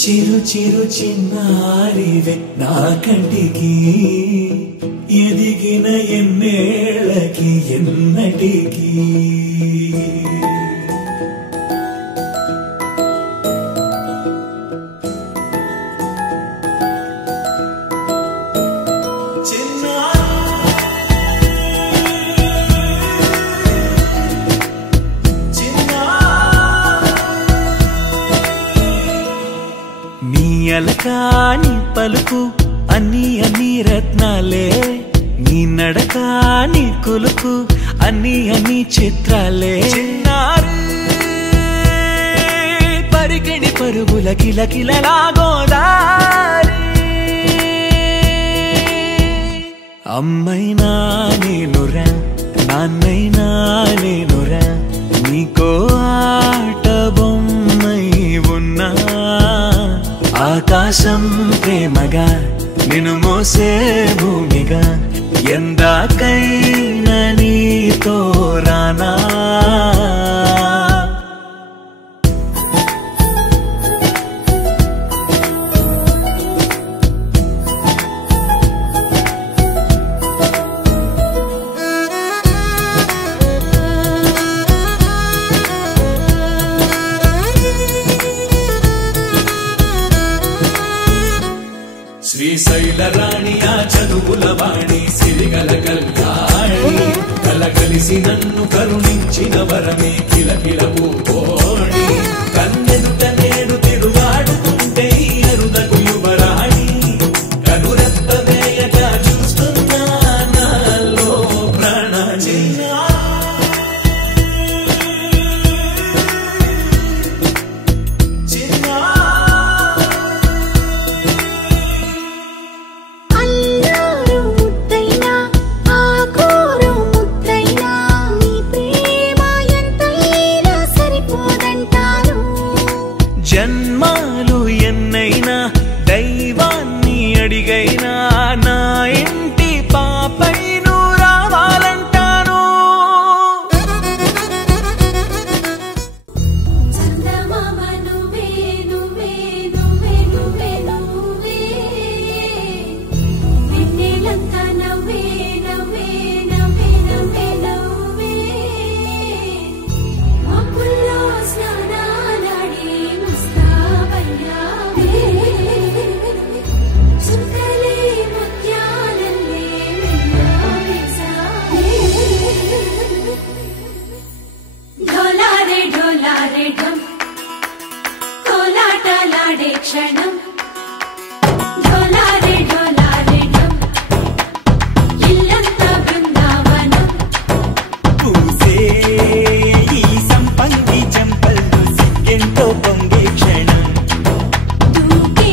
చిరు చిరు చిన్నారివే నా కంటికి ఎదిగిన ఎన్నేళ్ళకి ఎన్నటికి అలకాని పలుకు అన్ని అన్ని రత్నాలే నీ నడకాని కులుకు అన్ని అన్ని చిత్రాలే పరికిణి పరుగుల కిలకిలలాగోదారి అమ్మైనా నేనురా నాన్నైనా నేనురా నీకో ఆట బొమ్మై ఉన్నా ఆకాశం ప్రేమగా నిన్ను మోసే భూమిగా ఎందాకైనా నీతో రానా శ్రీశైల రాణి ఆ చదువుల వాణి సిరిగల కల్యాణి కలగలిసి నన్ను కరుణించిన వరమే కిలకిల పూకోణి కన్నెదుట నేడు తిరుగాడుతుంటే అరుదకు యువరాణి కనురెప్ప వేయక చూస్తున్నా నాలో ప్రాణ జన్మాలు ఎన్నైనా దైవాన్ని అడిగైనా నా ఇంటి పాపై నువ్వు రావాలంటాను క్షణం ఢోలారే ఢోలారే ఢమ్ ఇల్లంతా బృందావనం పూసే ఈ సంపంగి చెంపల్లో సిగ్గెంతో పొంగే క్షణం దూకే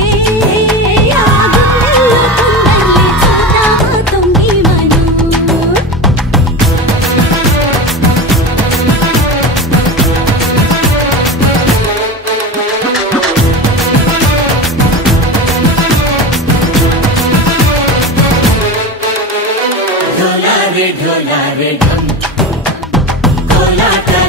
ఆ గుండెల్లో కుండల్లి చూడా తొంగి మనం ढोलारे ढोलारे ढम कोलाटा